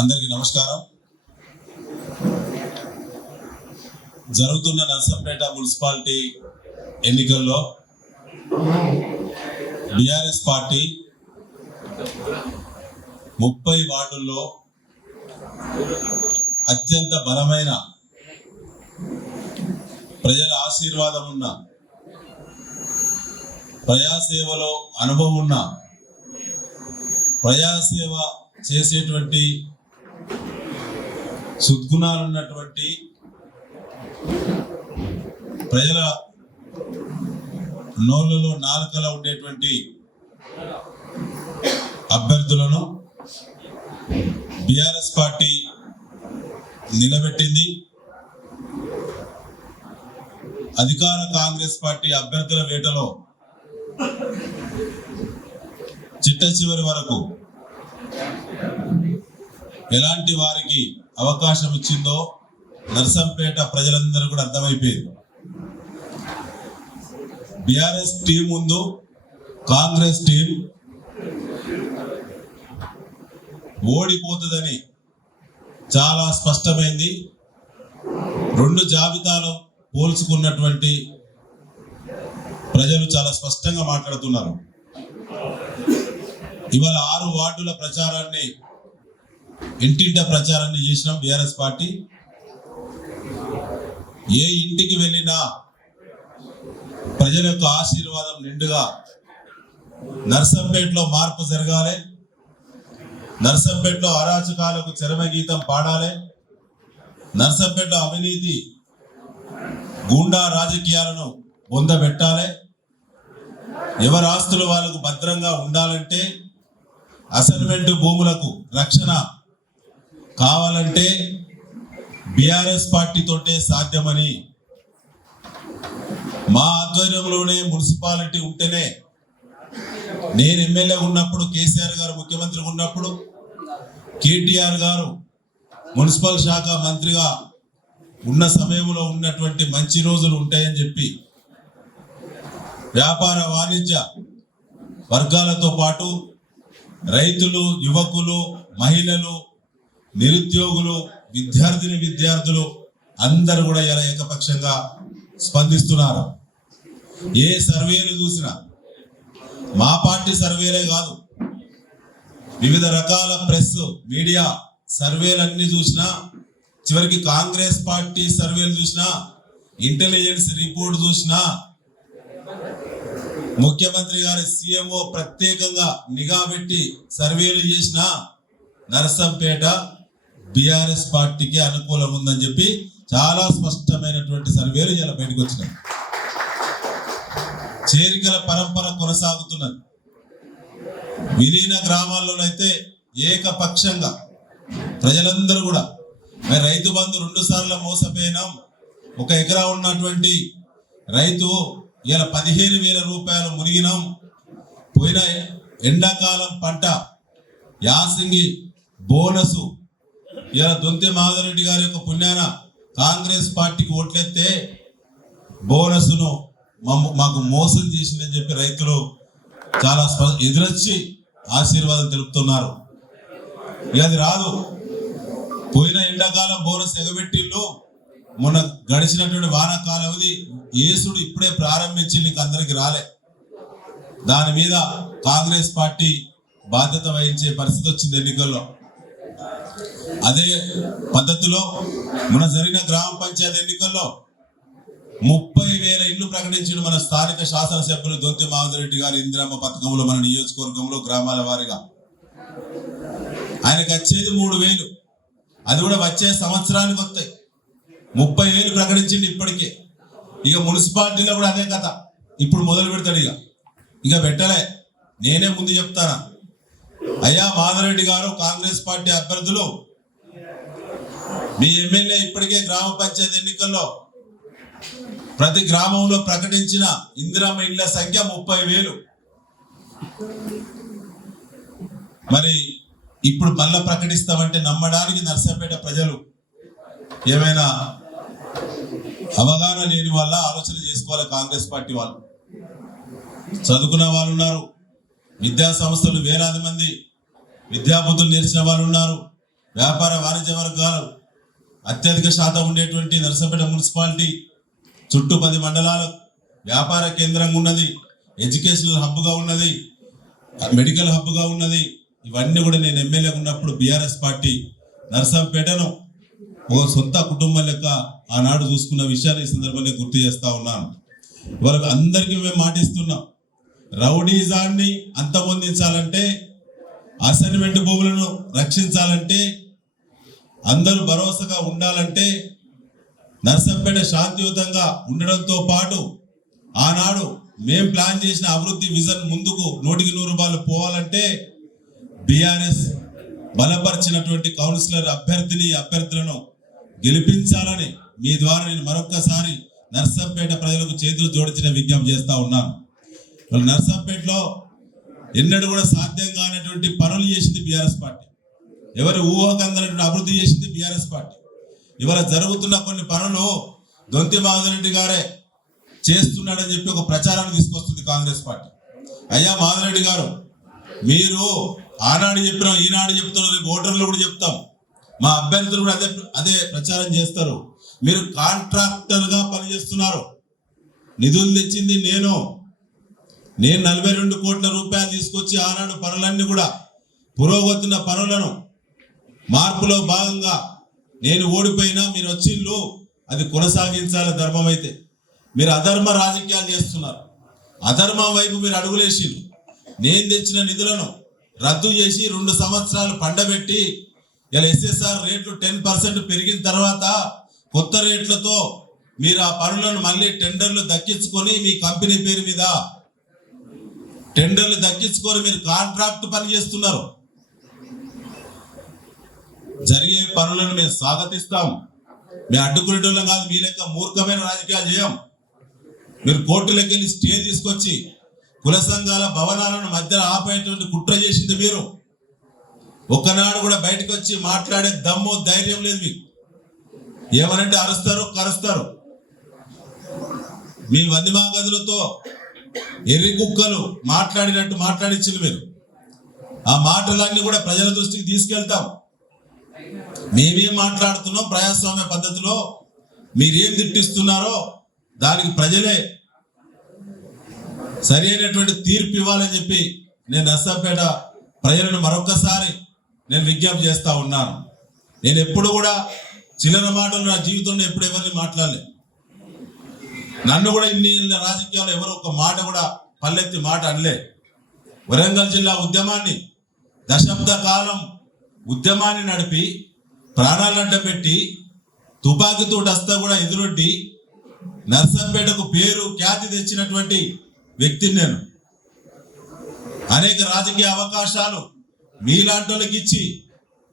అందరికీ నమస్కారం. జరుగుతున్న నర్సంపేట మున్సిపాలిటీ ఎన్నికల్లో బీఆర్ఎస్ పార్టీ 30 వార్డుల్లో అత్యంత బలమైన ప్రజల ఆశీర్వాదం ఉన్న, ప్రజాసేవలో అనుభవం ఉన్న, ప్రజాసేవ చేసేటువంటి సద్గుణాలు ఉన్నటువంటి, ప్రజల నోళ్ళలో నాలుకలా ఉండేటువంటి అభ్యర్థులను బీఆర్ఎస్ పార్టీ నిలబెట్టింది. అధికార కాంగ్రెస్ పార్టీ అభ్యర్థుల వేటలో చిట్ట చివరి వరకు ఎలాంటి వారికి అవకాశం ఇచ్చిందో నర్సంపేట ప్రజలందరూ కూడా అర్థమైపోయింది. బీఆర్ఎస్ టీం ముందు కాంగ్రెస్ టీం ఓడిపోతుందని చాలా స్పష్టమైంది. రెండు జాబితాలు పోల్చుకున్నటువంటి ప్రజలు చాలా స్పష్టంగా మాట్లాడుతున్నారు. ఇవాళ 6 వార్డుల ప్రచారాన్ని, ఇంటింట ప్రచారాన్ని చేసినాం బీఆర్ఎస్ పార్టీ. ఏ ఇంటికి వెళ్ళినా ప్రజల యొక్క ఆశీర్వాదం నిండుగా, నర్సంపేటలో మార్పు జరగాలి, నర్సంపేటలో అరాచకాలకు చరమగీతం పాడాలి, నర్సంపేటలో అవినీతి గూండా రాజకీయాలను పొందబెట్టాలి, ఎవరి ఆస్తులు వాళ్ళకు భద్రంగా ఉండాలంటే, అసైన్మెంట్ భూములకు రక్షణ కావాలంటే బీఆర్ఎస్ పార్టీతోటే సాధ్యమని, మా ఆధ్వర్యంలోనే మున్సిపాలిటీ ఉంటేనే, నేను ఎమ్మెల్యే ఉన్నప్పుడు, కేసీఆర్ గారు ముఖ్యమంత్రి ఉన్నప్పుడు, కేటీఆర్ గారు మున్సిపల్ శాఖ మంత్రిగా ఉన్న సమయంలో ఉన్నటువంటి మంచి రోజులు ఉంటాయని చెప్పి వ్యాపార వాణిజ్య వర్గాలతో పాటు రైతులు, యువకులు, మహిళలు, నిరుద్యోగులు, విద్యార్థులు అందరూ కూడా ఇలా ఏకపక్షంగా స్పందిస్తున్నారు. ఏ సర్వేలు చూసినా, మా పార్టీ సర్వేలే కాదు, వివిధ రకాల ప్రెస్ మీడియా సర్వేలన్నీ చూసినా, చివరికి కాంగ్రెస్ పార్టీ సర్వేలు చూసినా, ఇంటెలిజెన్స్ రిపోర్ట్ చూసినా, ముఖ్యమంత్రి గారి సీఎంఓ ప్రత్యేకంగా నిఘా పెట్టి సర్వేలు చేసిన నర్సంపేట బీఆర్ఎస్ పార్టీకి అనుకూలం ఉందని చెప్పి చాలా స్పష్టమైనటువంటి సర్వేలు ఇలా బయటకు వచ్చినాయి. చేరికల పరంపర కొనసాగుతున్నది. విలీన గ్రామాల్లోనైతే ఏకపక్షంగా ప్రజలందరూ కూడా, మరి రైతు బంధు 2 సార్లు మోసపోయినాం, 1 ఎకరా ఉన్నటువంటి రైతు ఇలా 15,000 రూపాయలు మునిగినాం, పోయిన ఎండాకాలం పంట యాసింగి బోనసు ఇలా దొంతి మాధవరెడ్డి గారి యొక్క పుణ్యాన కాంగ్రెస్ పార్టీకి ఓట్లెత్తే బోనస్ను మాకు మోసం చేసిందని చెప్పి రైతులు చాలా ఎదురొచ్చి ఆశీర్వాదం తెలుపుతున్నారు. ఇక అది రాదు. పోయిన ఎండాకాలం బోనస్ ఎగబెట్టిళ్ళు, మొన్న గడిచినటువంటి వానాకాలం ఏసుడు ఇప్పుడే ప్రారంభించి నీకు అందరికి రాలే. దాని మీద కాంగ్రెస్ పార్టీ బాధ్యత వహించే పరిస్థితి వచ్చింది ఎన్నికల్లో. అదే పద్ధతిలో మన జరిగిన గ్రామ పంచాయతీ ఎన్నికల్లో 30,000 ఇళ్లు ప్రకటించిన మన స్థానిక శాసనసభ్యులు దొంతి మాధవరెడ్డి గారి ఇందిరమ్మ పథకంలో మన నియోజకవర్గంలో గ్రామాల వారీగా ఆయనకు వచ్చేది 3,000, అది కూడా వచ్చే సంవత్సరానికి వస్తాయి. 30,000 ప్రకటించింది ఇప్పటికే. ఇక మున్సిపాలిటీలో కూడా అదే కథ. ఇప్పుడు మొదలు పెడతాడు. ఇక పెట్టలే. నేనే ముందు చెప్తానా, అయ్యా మాధవరెడ్డి గారు, కాంగ్రెస్ పార్టీ అభ్యర్థులు, మీ ఎమ్మెల్యే ఇప్పటికే గ్రామ పంచాయతీ ఎన్నికల్లో ప్రతి గ్రామంలో ప్రకటించిన ఇందిరమ్మ ఇళ్ల సంఖ్య 30,000. మరి ఇప్పుడు మళ్ళా ప్రకటిస్తామంటే నమ్మడానికి నర్సంపేట ప్రజలు ఏమైనా అవగాహన లేని వాళ్ళ ఆలోచన చేసుకోవాలి. కాంగ్రెస్ పార్టీ వాళ్ళు చదువుకున్న వాళ్ళు ఉన్నారు, విద్యా సంస్థలు వేలాది మంది విద్యాబుద్ధులు నేర్చిన వాళ్ళు ఉన్నారు, వ్యాపార వాణిజ్య వర్గాలు అత్యధిక శాతం ఉండేటువంటి నర్సంపేట మున్సిపాలిటీ చుట్టూ 10 మండలాలు వ్యాపార కేంద్రంగా ఉన్నది, ఎడ్యుకేషనల్ హబ్గా ఉన్నది, మెడికల్ హబ్గా ఉన్నది. ఇవన్నీ కూడా నేను ఎమ్మెల్యేగా ఉన్నప్పుడు బీఆర్ఎస్ పార్టీ నర్సంపేటను ఒక సొంత కుటుంబం లెక్క ఆనాడు చూసుకున్న విషయాన్ని ఈ సందర్భంగా గుర్తు చేస్తా ఉన్నాను. వాళ్ళకి అందరికీ మేము మాటిస్తున్నాం, రౌడీజాన్ని అంతమొందించాలంటే, అసైన్మెంట్ భూములను రక్షించాలంటే, అందరూ భరోసాగా ఉండాలంటే, నర్సంపేట శాంతియుతంగా ఉండడంతో పాటు ఆనాడు మేం ప్లాన్ చేసిన అభివృద్ధి విజన్ ముందుకు 100% పోవాలంటే బీఆర్ఎస్ బలపరిచినటువంటి కౌన్సిలర్ అభ్యర్థులను గెలిపించాలని మీ ద్వారా నేను మరొక్కసారి నర్సంపేట ప్రజలకు చేతులు జోడించిన విజ్ఞప్తి చేస్తా ఉన్నాను. నర్సంపేటలో ఎన్నడూ కూడా సాధ్యం కానటువంటి పనులు చేసింది బీఆర్ఎస్ పార్టీ. ఎవరు ఊహకందనటువంటి అభివృద్ధి చేసింది బీఆర్ఎస్ పార్టీ. ఇవాళ జరుగుతున్న కొన్ని పనులు దొంతి మాధవరెడ్డి గారే చేస్తున్నాడని చెప్పి ఒక ప్రచారాన్ని తీసుకొస్తుంది కాంగ్రెస్ పార్టీ. అయ్యా మాధవరెడ్డి గారు, మీరు ఆనాడు చెప్పినాం, ఈనాడు చెప్తున్నారు, రేపు ఓటర్లు కూడా చెప్తాం, మా అభ్యర్థులు కూడా అదే ప్రచారం చేస్తారు. మీరు కాంట్రాక్టర్ గా పనిచేస్తున్నారు. నిధులు తెచ్చింది నేను 42 కోట్ల రూపాయలు తీసుకొచ్చి ఆనాడు పనులన్నీ కూడా పురోగతిన పనులను మార్పులో భాగంగా నేను ఓడిపోయినా మీరు వచ్చిళ్ళు అది కొనసాగించాలి. ధర్మం అయితే మీరు అధర్మ రాజకీయాలు చేస్తున్నారు. అధర్మం వైపు మీరు అడుగులేసిళ్ళు. నేను తెచ్చిన నిధులను రద్దు చేసి 2 సంవత్సరాలు పండబెట్టి ఇలా ఎస్ఎస్ఆర్ రేట్లు 10% పెరిగిన తర్వాత కొత్త రేట్లతో మీరు ఆ పనులను మళ్ళీ టెండర్లు దక్కించుకొని మీ కంపెనీ పేరు మీద టెండర్లు దక్కించుకొని మీరు కాంట్రాక్ట్ పని చేస్తున్నారు. జరిగే పనులను మేము స్వాగతిస్తాం. మేము అడ్డుకునేటోళ్ళం కాదు. మీ లెక్క మూర్ఖమైన రాజకీయాలు చేయం. మీరు కోర్టులకు వెళ్ళి స్టే తీసుకొచ్చి కుల సంఘాల భవనాలను మధ్యలో ఆపేటువంటి కుట్ర చేసింది మీరు. ఒక్కనాడు కూడా బయటకు వచ్చి మాట్లాడే దమ్ము ధైర్యం లేదు మీకు. ఏమనంటే అరుస్తారు, కరుస్తారు. మీ వందిమా గదులతో ఎర్రి కుక్కలు మాట్లాడినట్టు మాట్లాడించారు మీరు. ఆ మాటలన్నీ కూడా ప్రజల దృష్టికి తీసుకెళ్తాం. మేమేం మాట్లాడుతున్నాం ప్రజాస్వామ్య పద్ధతిలో, మీరేం తిట్టిస్తున్నారో దానికి ప్రజలే సరి అయినటువంటి తీర్పు ఇవ్వాలని చెప్పి నేను నర్సంపేట ప్రజలను మరొకసారి నేను విజ్ఞప్తి చేస్తా ఉన్నాను. నేను ఎప్పుడు కూడా చిల్లర మాటలు నా జీవితంలో ఎప్పుడు ఎవరిని మాట్లాడలేదు. నన్ను కూడా ఇన్ని రాజకీయాలు ఎవరు ఒక మాట కూడా పల్లెత్తి మాట అనలే. వరంగల్ జిల్లా ఉద్యమాన్ని దశాబ్ద కాలం ఉద్యమాన్ని నడిపి ప్రాణాలంట పెట్టి తుపాకీతో వస్తా కూడా ఎదురొడ్డి నర్సంపేటకు పేరు ఖ్యాతి తెచ్చినటువంటి వ్యక్తిని నేను. అనేక రాజకీయ అవకాశాలు మీలాంటి వాళ్ళకి ఇచ్చి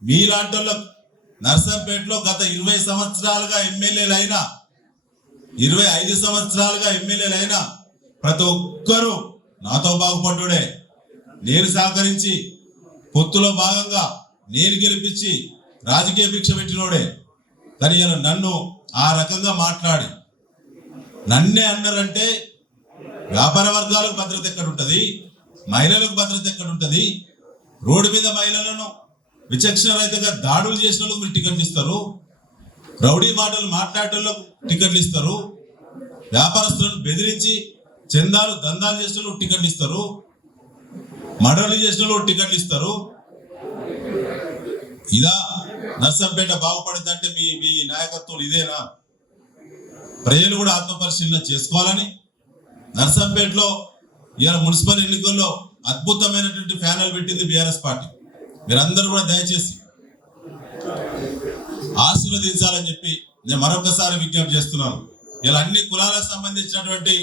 మీలాంటి వాళ్ళకు నర్సంపేటలో గత 20 సంవత్సరాలుగా ఎమ్మెల్యేలైనా 25 సంవత్సరాలుగా ఎమ్మెల్యేలైనా ప్రతి ఒక్కరూ నాతో బాగుపడ్డే. నేను సహకరించి పొత్తులో భాగంగా నేను గెలిపించి రాజకీయ భిక్ష పెట్టినోడే. కానీ ఇలా నన్ను ఆ రకంగా మాట్లాడి నన్నే అన్నారంటే వ్యాపార వర్గాలకు భద్రత ఎక్కడ ఉంటుంది, మహిళలకు భద్రత ఎక్కడ ఉంటుంది? రోడ్డు మీద మహిళలను విచక్షణ రహితంగా దాడులు చేసిన వాళ్ళకు మీరు టికెట్లు ఇస్తారు, రౌడీ మాటలు మాట్లాడేటోళ్ళకు టికెట్లు ఇస్తారు, వ్యాపారస్తులను బెదిరించి చందాలు దందాలు చేసిన వాళ్ళకు టికెట్లు ఇస్తారు, మర్డర్లు చేసిన వాళ్ళకు టికెట్లు ఇస్తారు. ఇదా నర్సంపేట బాగుపడిందంటే మీ నాయకత్వం ఇదేనా? ప్రజలు కూడా ఆత్మపరిశీలన చేసుకోవాలని నర్సంపేటలో ఇవాళ మున్సిపల్ ఎన్నికల్లో అద్భుతమైనటువంటి ప్యానెల్ పెట్టింది బీఆర్ఎస్ పార్టీ. మీరందరూ కూడా దయచేసి ఆశీర్వదించాలని చెప్పి నేను మరొకసారి విజ్ఞప్తి చేస్తున్నాను. ఇలా అన్ని కులాలకు సంబంధించినటువంటి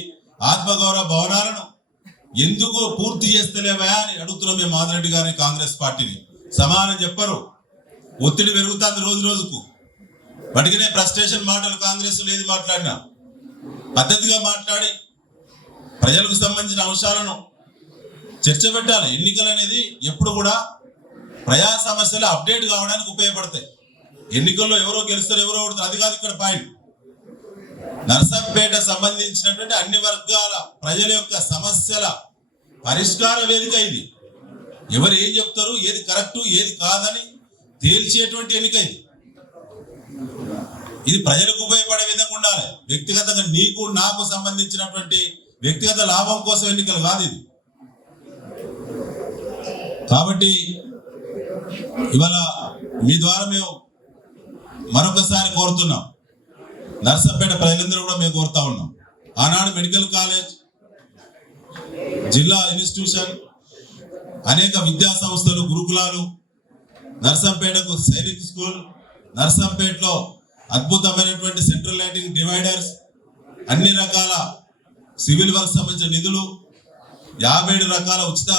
ఆత్మగౌరవ భవనాలను ఎందుకు పూర్తి చేస్తలేవా అని అడుగుతున్నాం మేము మాధవరెడ్డి గారిని, కాంగ్రెస్ పార్టీని. సమానం చెప్పరు. ఒత్తిడి పెరుగుతుంది రోజు రోజుకు. వాటికినే ఫ్రస్ట్రేషన్ మాటలు కాంగ్రెస్ లేదు మాట్లాడినా పద్ధతిగా మాట్లాడి ప్రజలకు సంబంధించిన అంశాలను చర్చ పెట్టాలి. ఎన్నికలు అనేది ఎప్పుడు కూడా ప్రజా సమస్యలు అప్డేట్ కావడానికి ఉపయోగపడతాయి. ఎన్నికల్లో ఎవరో గెలుస్తారు, ఎవరో ఓడతారు, అది కాదు ఇక్కడ పాయింట్. నర్సంపేట సంబంధించినటువంటి అన్ని వర్గాల ప్రజల యొక్క సమస్యల పరిష్కార వేదిక ఇది. ఎవరు ఏం చెప్తారు, ఏది కరెక్టు ఏది కాదని తేల్చేటువంటి ఎన్నిక ఇది ప్రజలకు ఉపయోగపడే విధంగా ఉండాలి. వ్యక్తిగతంగా నీకు నాకు సంబంధించినటువంటి వ్యక్తిగత లాభం కోసం ఎన్నికలు కాదు ఇది. కాబట్టి ఇవాళ మీ ద్వారా మేము మరొకసారి కోరుతున్నాం, నర్సంపేట ప్రజలందరూ కూడా మేము కోరుతా ఉన్నాం. ఆనాడు మెడికల్ కాలేజ్, జిల్లా ఇన్స్టిట్యూషన్, అనేక విద్యా సంస్థలు, గురుకులాలు, నర్సంపేటకు సైనిక్ స్కూల్, నర్సంపేటలో అద్భుతమైనటువంటి సెంట్రల్ లైటింగ్ డివైడర్స్, అన్ని రకాల సివిల్ వర్క్ సంబంధించిన నిధులు, 57 రకాల ఉచిత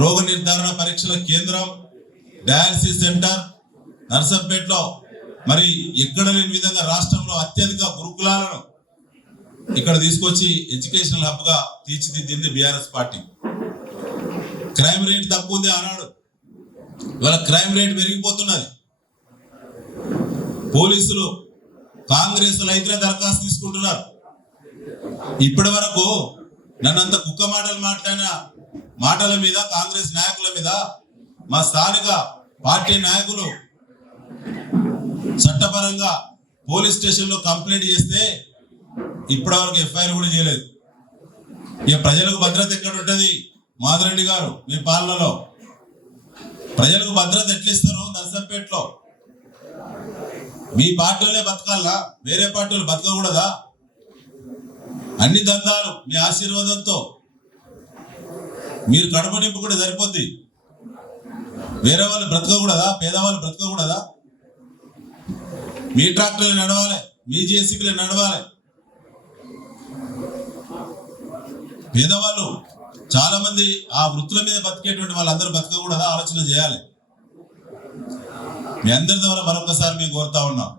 రోగ నిర్ధారణ పరీక్షల కేంద్రం, డయాలసిస్ సెంటర్ నర్సంపేటలో మరి ఎక్కడ లేని విధంగా రాష్ట్రంలో అత్యధిక గురుకులాలను ఇక్కడ తీసుకొచ్చి ఎడ్యుకేషనల్ హబ్ గా తీర్చిదిద్దింది బీఆర్ఎస్ పార్టీ. క్రైమ్ రేట్ తక్కువ ఉంది ఆనాడు, ఇవాళ క్రైమ్ రేట్ పెరిగిపోతున్నది. పోలీసులు కాంగ్రెస్ అయితే దరఖాస్తు తీసుకుంటున్నారు. ఇప్పటి వరకు నన్నంత కుక్క మాటలు మాట్లాడిన మాటల మీద, కాంగ్రెస్ నాయకుల మీద మా స్థానిక పార్టీ నాయకులు చట్టపరంగా పోలీస్ స్టేషన్ లో కంప్లైంట్ చేస్తే ఇప్పటి వరకు ఎఫ్ఐఆర్ కూడా చేయలేదు. ఇక ప్రజలకు భద్రత ఎక్కడ ఉంటది? మాధురెడ్డి గారు మీ పాలనలో ప్రజలకు భద్రత ఎట్లా ఇస్తారు? నర్సంపేటలో మీ పార్టీలే బతకాలా, వేరే పార్టీలు బతకకూడదా? అన్ని దందాలు మీ ఆశీర్వాదంతో మీరు కడుపు నింపు కూడా సరిపోద్ది. వేరే వాళ్ళు బ్రతకకూడదా? పేదవాళ్ళు బ్రతకకూడదా? మీ ట్రాక్టర్లు నడవాలి, మీ జేసీబీలు నడవాలి. పేదవాళ్ళు చాలా మంది ఆ వృత్తుల మీద బతికేటువంటి వాళ్ళందరూ బతకకూడదా? ఆలోచన చేయాలి. మీ అందరి ద్వారా మరొకసారి మేము కోరుతా ఉన్నాం.